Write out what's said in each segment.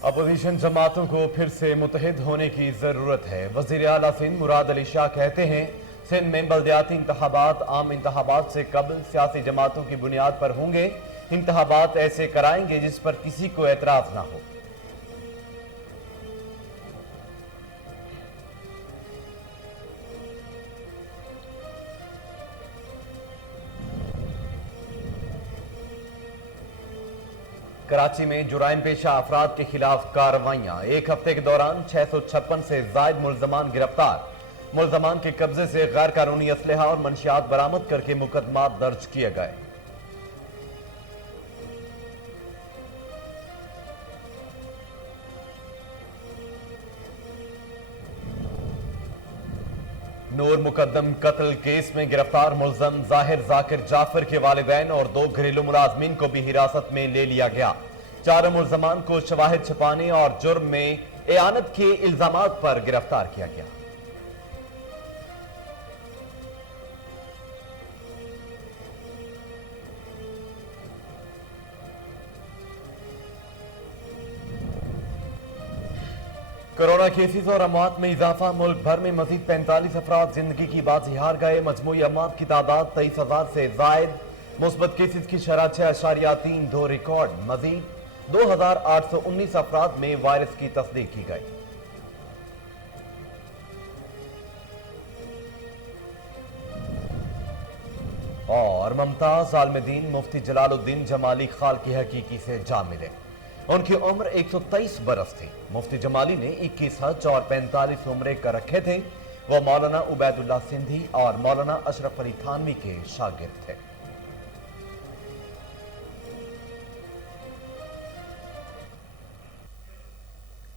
Opposition جماعتوں کو پھر سے متحد ہونے کی ضرورت ہے۔ وزیر اعلیٰ سندھ مراد علی شاہ کہتے ہیں سندھ میں بلدیاتی انتخابات عام انتخابات سے قبل سیاسی جماعتوں کی بنیاد پر ہوں گے۔ انتخابات ایسے کرائیں گے جس پر کسی کو اعتراض نہ ہو۔ کراچی میں جرائم پیشہ افراد کے خلاف کارروائیاں۔ ایک ہفتے کے دوران 656 سے زائد ملزمان گرفتار۔ ملزمان کے قبضے سے غیر قانونی اسلحہ اور منشیات برآمد کر کے مقدمات درج کیے گئے۔ نور مقدم قتل کیس میں گرفتار ملزم ظاہر ذاکر جعفر کے والدین اور 2 گھریلو ملازمین کو بھی حراست میں لے لیا گیا۔ 4 ملزمان کو شواہد چھپانے اور جرم میں اعانت کے الزامات پر گرفتار کیا گیا۔ کورونا کیسز اور اموات میں اضافہ۔ ملک بھر میں مزید 45 افراد زندگی کی بازی ہار گئے۔ مجموعی اموات کی تعداد 23,000 سے زائد۔ مثبت کیسز کی شرح 6.32 ریکارڈ۔ مزید 2,819 افراد میں وائرس کی تصدیق کی گئی۔ اور ممتاز عالم دین مفتی جلال الدین جمالی خال کی حقیقی سے جا ملے۔ ان کی عمر 123 برس تھی۔ مفتی جمالی نے 21 حج اور 45 عمرے کر رکھے تھے۔ وہ مولانا عبید اللہ سندھی اور مولانا اشرف علی تھانوی کے شاگرد تھے۔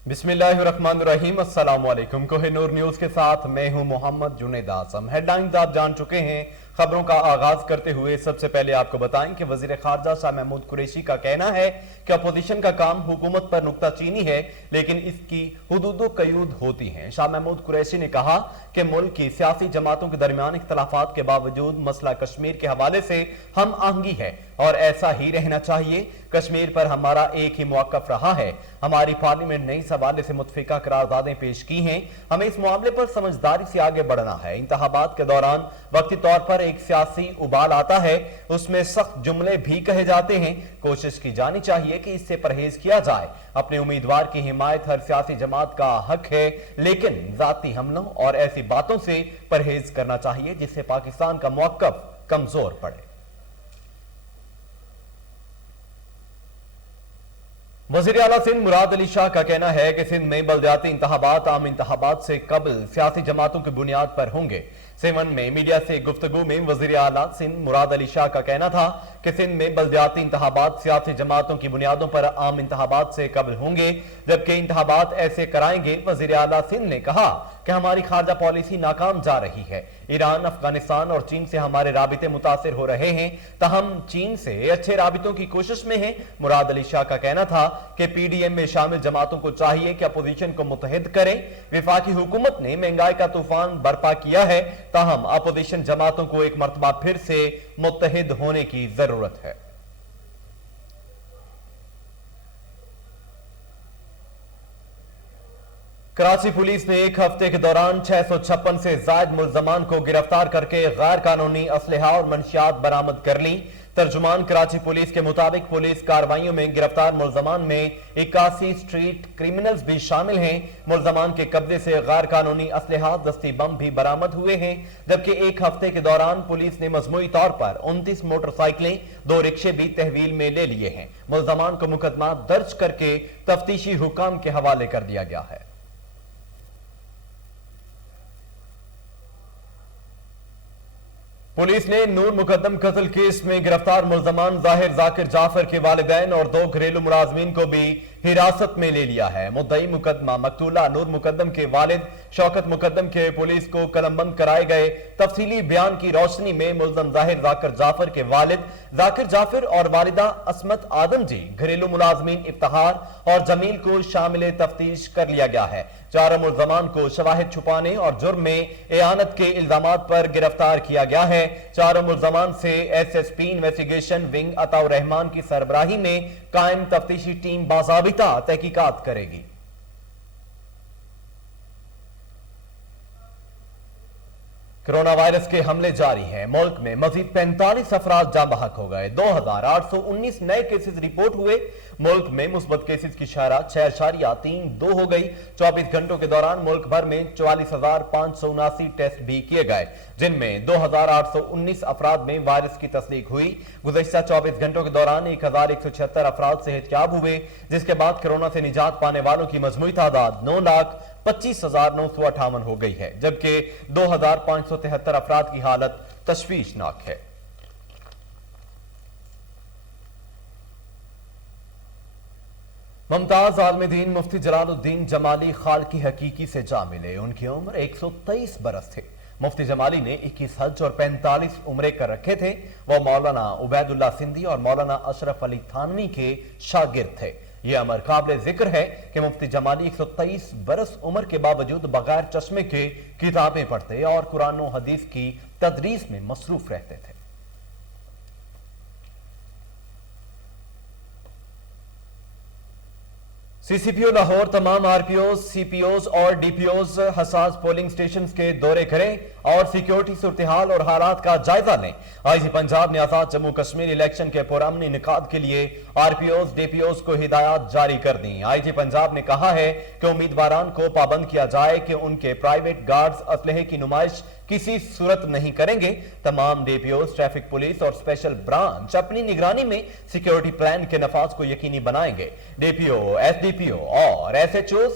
بسم اللہ الرحمن الرحیم۔ السلام علیکم۔ کوہ نور نیوز کے ساتھ میں ہوں محمد جنید اعظم۔ ہیڈ لائنز آپ جان چکے ہیں۔ خبروں کا آغاز کرتے ہوئے سب سے پہلے آپ کو بتائیں کہ وزیر خارجہ شاہ محمود قریشی کا کہنا ہے کہ اپوزیشن کا کام حکومت پر نکتہ چینی ہے، لیکن اس کی حدود و قیود ہوتی ہیں۔ شاہ محمود قریشی نے کہا کہ ملک کی سیاسی جماعتوں کے درمیان اختلافات کے باوجود مسئلہ کشمیر کے حوالے سے ہم آہنگی ہے اور ایسا ہی رہنا چاہیے۔ کشمیر پر ہمارا ایک ہی موقف رہا ہے۔ ہماری پارلیمنٹ نے اس حوالے سے متفقہ قراردادیں پیش کی ہیں۔ ہمیں اس معاملے پر سمجھداری سے آگے بڑھنا ہے۔ انتخابات کے دوران وقتی طور پر ایک سیاسی ابال آتا ہے، اس میں سخت جملے بھی کہے جاتے ہیں۔ کوشش کی جانی چاہیے کہ اس سے پرہیز کیا جائے۔ اپنے امیدوار کی حمایت ہر سیاسی جماعت کا حق ہے، لیکن ذاتی حملوں اور ایسی باتوں سے پرہیز کرنا چاہیے جس سے پاکستان کا موقف کمزور پڑے۔ وزیر اعلیٰ سندھ مراد علی شاہ کا کہنا ہے کہ سندھ میں بلدیاتی انتخابات عام انتخابات سے قبل سیاسی جماعتوں کی بنیاد پر ہوں گے۔ سیون میں میڈیا سے گفتگو میں وزیر اعلیٰ سندھ مراد علی شاہ کا کہنا تھا کہ سندھ میں بلدیاتی انتخابات سیاسی جماعتوں کی بنیادوں پر عام انتخابات سے قبل ہوں گے، جبکہ انتخابات ایسے کرائیں گے۔ وزیر اعلیٰ سندھ نے کہا کہ ہماری خارجہ پالیسی ناکام جا رہی ہے۔ ایران، افغانستان اور چین سے ہمارے رابطے متاثر ہو رہے ہیں، تاہم چین سے اچھے رابطوں کی کوشش میں ہیں۔ مراد علی شاہ کا کہنا تھا کہ پی ڈی ایم میں شامل جماعتوں کو چاہیے کہ اپوزیشن کو متحد کریں۔ وفاقی حکومت نے مہنگائی کا طوفان برپا کیا ہے، تاہم اپوزیشن جماعتوں کو ایک مرتبہ پھر سے متحد ہونے کی ضرورت ہے۔ کراچی پولیس نے ایک ہفتے کے دوران 656 سے زائد ملزمان کو گرفتار کر کے غیر قانونی اسلحہ اور منشیات برآمد کر لی۔ ترجمان کراچی پولیس کے مطابق پولیس کارروائیوں میں گرفتار ملزمان میں 81 اسٹریٹ کرمنلز بھی شامل ہیں۔ ملزمان کے قبضے سے غیر قانونی اسلحہ، دستی بم بھی برآمد ہوئے ہیں، جبکہ ایک ہفتے کے دوران پولیس نے مجموعی طور پر 29 موٹر سائیکلیں، 2 رکشے بھی تحویل میں لے لیے ہیں۔ ملزمان کو مقدمات درج کر کے تفتیشی حکام کے حوالے کر دیا گیا ہے۔ پولیس نے نور مقدم قتل کیس میں گرفتار ملزمان ظاہر ذاکر جعفر کے والدین اور 2 گھریلو ملازمین کو بھی حراست میں لے لیا ہے۔ مدعی مقدمہ مقتولہ نور مقدم کے والد شوکت مقدم کے پولیس کو قلم بند کرائے گئے تفصیلی بیان کی روشنی میں ملزم ظاہر ذاکر جعفر کے والد ذاکر جعفر اور والدہ عصمت آدم جی، گھریلو ملازمین افتخار اور جمیل کو شامل تفتیش کر لیا گیا ہے۔ 4 ملزمان کو شواہد چھپانے اور جرم میں اعانت کے الزامات پر گرفتار کیا گیا ہے۔ 4 ملزمان سے S S P investigation wing عطا الرحمان کی سربراہی میں कायम तफ्तीशी टीम बाज़ाबिता तहकीकात करेगी। कोरोना वायरस के हमले जारी हैं। मुल्क में मजीद 45 अफराद जाँ बहक हो गए। 2819 नए केसेस रिपोर्ट हुए। मुल्क में मुस्बत केसेस की शरह 6.32 हो गई। 24 घंटों के दौरान मुल्क भर में 44,579 टेस्ट भी किए गए, जिनमें 2,819 अफराद में वायरस की तस्दीक हुई। गुज़श्ता 24 घंटों के दौरान 1,176 अफराद सेहतयाब हुए, जिसके बाद कोरोना से निजात पाने वालों की मजमूई तादाद 9,25,958 हो गई है, जबकि 2,573 अफराद की हालत तशवीशनाक है। मुमताज आलमदीन मुफ्ती जलालुद्दीन जमाली खाल की हकीकी से जा मिले। उनकी उम्र 123 बरस थे। मुफ्ती जमाली ने 21 हज और 45 उम्रे कर रखे थे। वो मौलाना उबैदुल्लाह सिंधी और मौलाना अशरफ अली थानवी के शागिर्द थे। यह अमर काबिल जिक्र है कि मुफ्ती जमाली 123 बरस उम्र के बावजूद बगैर चश्मे के किताबें पढ़ते और कुरान और हदीस की तदरीस में मसरूफ रहते थे। सीसीपीओ लाहौर तमाम आरपीओ, सीपीओज और डीपीओज हसास पोलिंग स्टेशन के दौरे करें और सिक्योरिटी सूरत-ए-हाल और हालात का जायजा लें। आईजी पंजाब ने आजाद जम्मू कश्मीर इलेक्शन के पुरअमन इनेकाद के लिए आरपीओज, डीपीओज को हिदायत जारी कर दी। आईजी पंजाब ने कहा है कि उम्मीदवारान को पाबंद किया जाए कि उनके प्राइवेट गार्ड्स असलहे की नुमाइश किसी सूरत नहीं करेंगे। तमाम डीपीओज, ट्रैफिक पुलिस और स्पेशल ब्रांच अपनी निगरानी में सिक्योरिटी प्लान के नफाज को यकीनी बनाएंगे। डीपीओ, एसडीपीओ और एसएचओ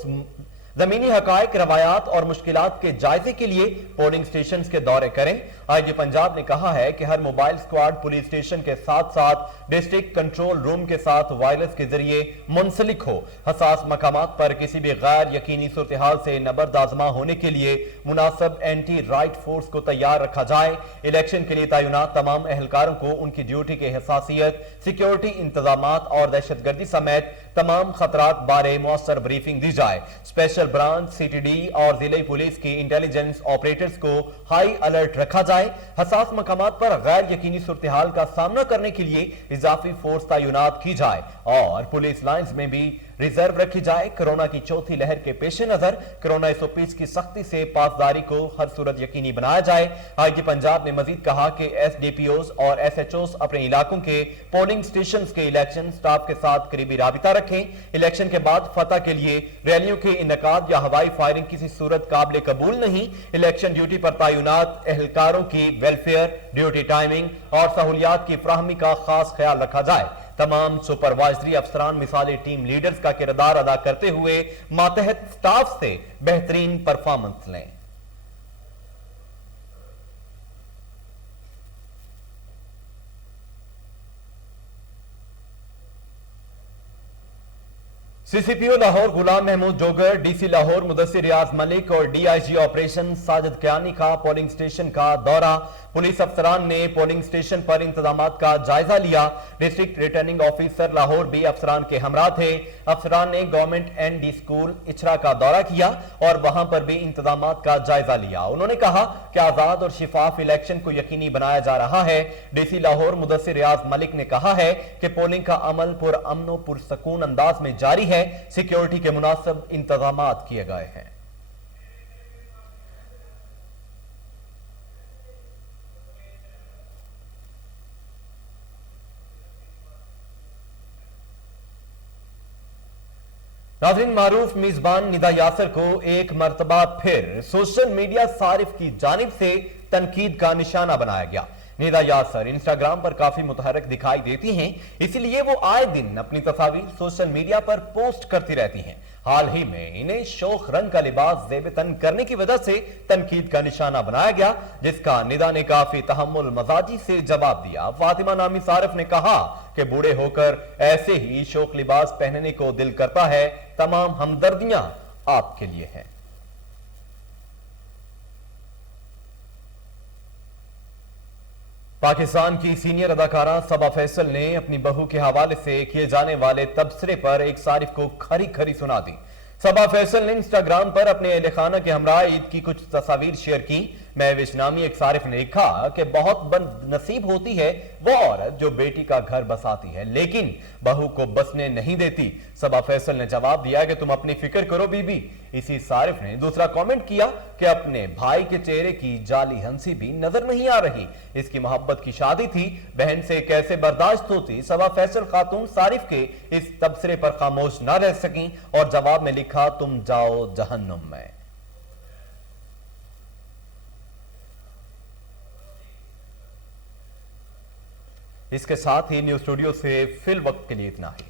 जमीनी हकायक, रवायात और मुश्किलात के जायजे के लिए पोलिंग स्टेशन के दौरे करें। आईजी पंजाब ने कहा है कि हर मोबाइल स्क्वाड पुलिस स्टेशन के साथ साथ डिस्ट्रिक्ट कंट्रोल रूम के साथ वायरलेस के जरिए मुंसलिक हो। हसास मकामात पर किसी भी गैर यकीनी सूरत-ए-हाल से नबर्दाजमा होने के लिए मुनासिब एंटी राइट फोर्स को तैयार रखा जाए। इलेक्शन के लिए तैनात तमाम एहलकारों को उनकी ड्यूटी के हसासियत, सिक्योरिटी इंतजामात और दहशतगर्दी समेत तमाम खतरात बारे मुअस्सर ब्रीफिंग दी जाए। स्पेशल ब्रांच, सीटीडी और जिले पुलिस की इंटेलिजेंस ऑपरेटर्स को हाई अलर्ट रखा जाए। हसास मकामात पर गैर यकीनी सूरत-ए-हाल का सामना करने के लिए इजाफी फोर्स तैनात की जाए और पुलिस लाइंस में भी रिजर्व रखी जाए। कोरोना की चौथी लहर के पेश नजर कोरोना SOPs की सख्ती से पासदारी को हर सूरत यकीनी बनाया जाए। आईजी पंजाब ने मजीद कहा कि एसडीपीओज और एसएचओज अपने इलाकों के पोलिंग स्टेशन के इलेक्शन स्टाफ के साथ करीबी राबिता रखें। इलेक्शन के बाद फतह के लिए रैलियों के इनकाद या हवाई फायरिंग किसी सूरत काबिल कबूल नहीं। इलेक्शन ड्यूटी पर तैनात एहलकारों की वेलफेयर, ड्यूटी टाइमिंग और सहूलियात की फ्राहमी का खास ख्याल रखा जाए। तमाम सुपरवाइजरी अफसरान मिसाली टीम लीडर्स का किरदार अदा करते हुए मातहत स्टाफ से बेहतरीन परफॉर्मेंस लें। सीसीपीओ लाहौर गुलाम महमूद जोगर, डीसी लाहौर मुदस्सिर रियाज मलिक और डीआईजी ऑपरेशन साजिद कियानी का पोलिंग स्टेशन का दौरा। पुलिस अफसरान ने पोलिंग स्टेशन पर इंतजामात का जायजा लिया। डिस्ट्रिक्ट रिटर्निंग ऑफिसर लाहौर भी अफसरान के हमरा थे। अफसरान ने गवर्नमेंट ND स्कूल इचरा का दौरा किया और वहां पर भी इंतजामात का जायजा लिया। उन्होंने कहा कि आजाद और शिफाफ इलेक्शन को यकीनी बनाया जा रहा है। डीसी लाहौर मुदस्सिर रियाज मलिक ने कहा है कि पोलिंग का अमल पुरअमन और पुरसकून अंदाज में जारी है। सिक्योरिटी के मुनासिब इंतजामात किए गए हैं। नाज़रीन, मारूफ मेजबान निदा यासर को एक मर्तबा फिर सोशल मीडिया सारिफ की जानिब से तनकीद का निशाना बनाया गया। निदा यासर इंस्टाग्राम पर काफी मुतहरक दिखाई देती हैं, इसलिए वो आए दिन अपनी तस्वीर सोशल मीडिया पर पोस्ट करती रहती हैं। हाल ही में इन्हें शौक रंग का लिबास ज़ेब तन करने की वजह से तनकीद का निशाना बनाया गया, जिसका निदा ने काफी तहम्मुल मजाजी से जवाब दिया। फातिमा नामी सारिफ ने कहा कि बूढ़े होकर ऐसे ही शौक लिबास पहनने को दिल करता है। तमाम हमदर्दियां आपके लिए हैं। पाकिस्तान की सीनियर अदाकारा सबा फैसल ने अपनी बहू के हवाले से किए जाने वाले तबसरे पर एक सारिफ को खरी खरी सुना दी। सबा फैसल ने इंस्टाग्राम पर अपने अहल खाना के हमरा ईद की कुछ तस्वीर शेयर की, महविश नामी एक सारिफ ने लिखा कि बहुत बदनसीब होती है वो औरत जो बेटी का घर बसाती है लेकिन बहू को बसने नहीं देती। सबा फैसल ने जवाब दिया कि तुम अपनी फिक्र करो बीबी। इसी सारिफ ने दूसरा कमेंट किया कि अपने भाई के चेहरे की जाली हंसी भी नजर नहीं आ रही। इसकी मोहब्बत की शादी थी, बहन से कैसे बर्दाश्त होती। सबा फैसल खातून सारिफ के इस तबसरे पर खामोश ना रह सकी और जवाब में लिखा तुम जाओ जहन्नुम में। इसके साथ ही न्यूज़ स्टूडियो से फिल वक्त के लिए इतना ही।